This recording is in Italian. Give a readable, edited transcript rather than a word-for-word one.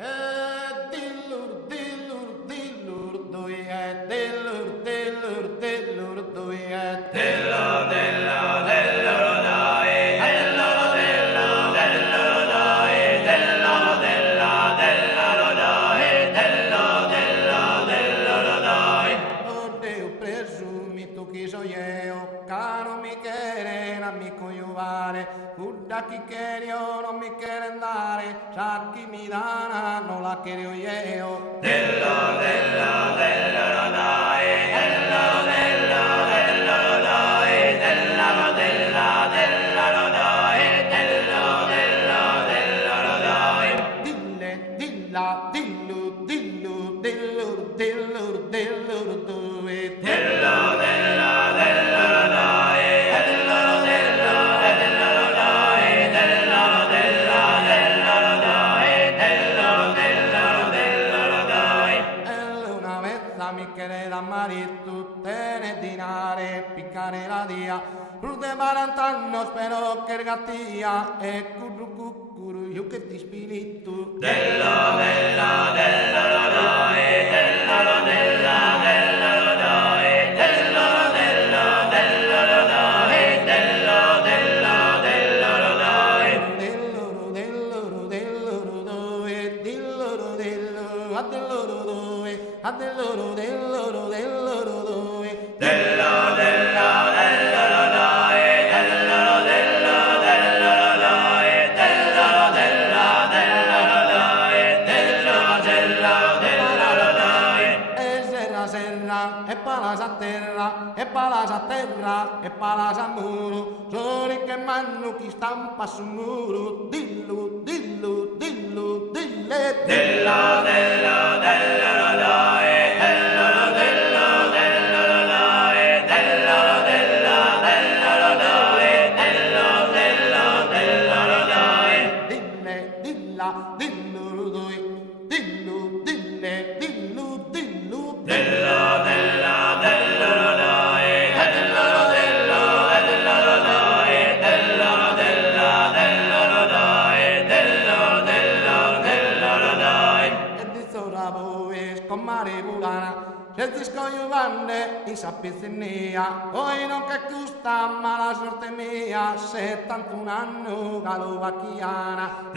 Dillur, dillur, dillur, doie, dillur, dillur, dillur, doie, Dillo, dillo, dillo, dai, dillo, dillo, dillo, dai, dillo, dillo, dillo, dai, dillo, dillo, dillo, dai. Oddio presumi tu chi so io, caro Michele, non mi cogliuvare, da chi che io non mi chiede andare, sa chi mi dà, non la chiedo io. Dillo, dillo, dillo, dai, dillo, dillo, dillo, dai, dillo, dillo, dillo, dai, dillo, dillo, dillo, dai. Dille, dilla, dillu, dillu, dillur, dillur, dillur, due, Dillo, dillo, dillo, dai, dillo, dillo, dillo, dai, dillo, dillo, dillo, dai, dillo, dillo, dillo, dai. e una vezza mi chiede da marito, te ne dinare, piccare la dia, rude 40 anni, spero che gattia, e curru cucuru, io che ti spirito. Dillo, dillo, dillo, dai, dillo, dillo, dillo, dai, dillo, dillo, dillo, dai, dillo, dillo, dillo, dai. Dilluru, dilluru, dilluru, due, dilluru, dillu, a dilluru, due, a dilluru, dilluru, dilluru, due. Dillo, dillo, dillo, dai, dillo, dillo, dillo, dai, dillo, dillo, dillo, dai, dillo, dillo, dillo, dai. E serra serra, e palas a terra, e palas a terra, e palas a muro, soli che manno chi stampa sul muro, dillu, dillu, dillu, dille, Dillo, dillo, dillo, dai, dillo, dillo, dillo, dai, dillo, dillo, dillo, dai, dillo, dillo, dillo, dai. dille, dilla, dillu, due, dillu, dille, dillu, dillu, Dillo, dillo, dillo, dai, dillo, dillo, dillo, dai, dillo, dillo, dillo, dai, dillo, dillo, dillo, dai. e di sopra voi con mare purana, se ti scogliuvande in sappizzinia, poi non che gusta ma la sorte mia, 71 anni galovacchiana.